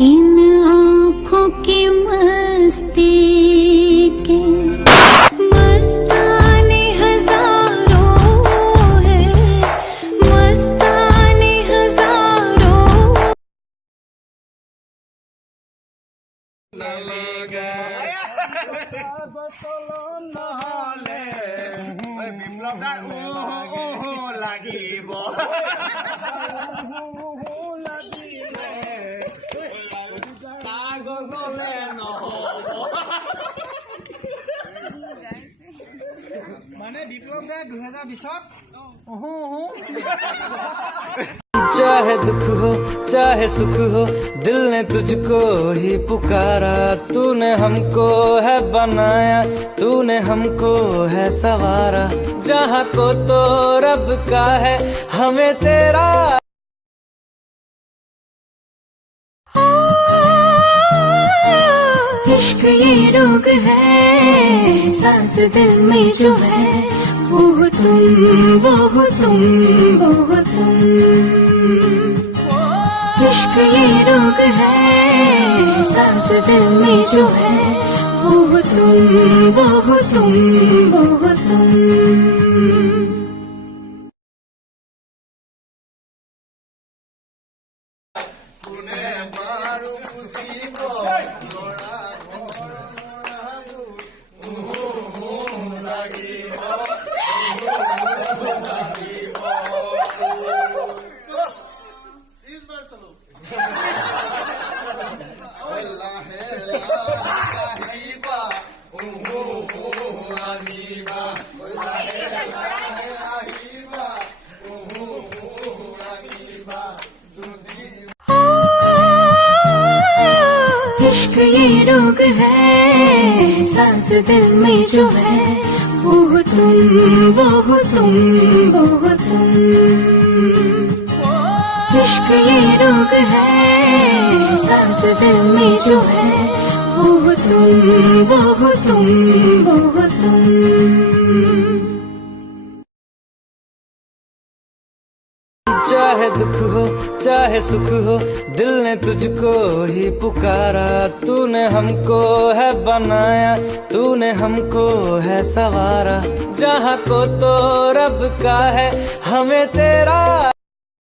इन आँखों की मस्ती के मस्ताने हजारों है, मस्ताने हजारों। माने विप्लव दा 2020 चाहे दुख हो चाहे सुख हो, दिल ने तुझको ही पुकारा। तूने हमको है बनाया, तूने हमको है सवारा। जहाँ को तो रब का है, हमें तेरा। इश्क ये रोग है, सांस दिल में जो है, वो तुम वो तुम वो तुम। इश्क ये रोग है, सांस दिल में जो है, वो तुम वो तुम वो तुम। इश्क ये रोग है, सांस दिल में जो है, वो तुम वो तुम वो तुम। इश्क ये रोग है, सांस दिल में जो है, वो तुम वो तुम वो तुम। चाहे दुख हो चाहे सुख हो, दिल ने तुझको ही पुकारा। तूने हमको है बनाया, तूने हमको है सवारा। जहाँ को तो रब का है, हमें तेरा।